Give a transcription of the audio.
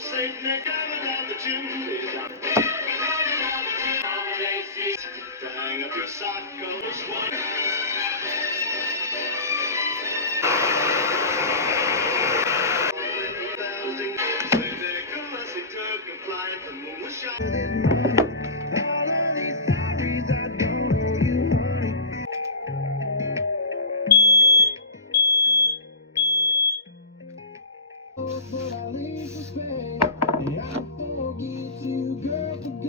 Saint Nick coming down the chimney. To hang up your sock on the swine. Saint Nicholas, he took a flight, the moon was shining. All of these stories, I don't owe you money. But I leave for Spain, and I forget you, girl.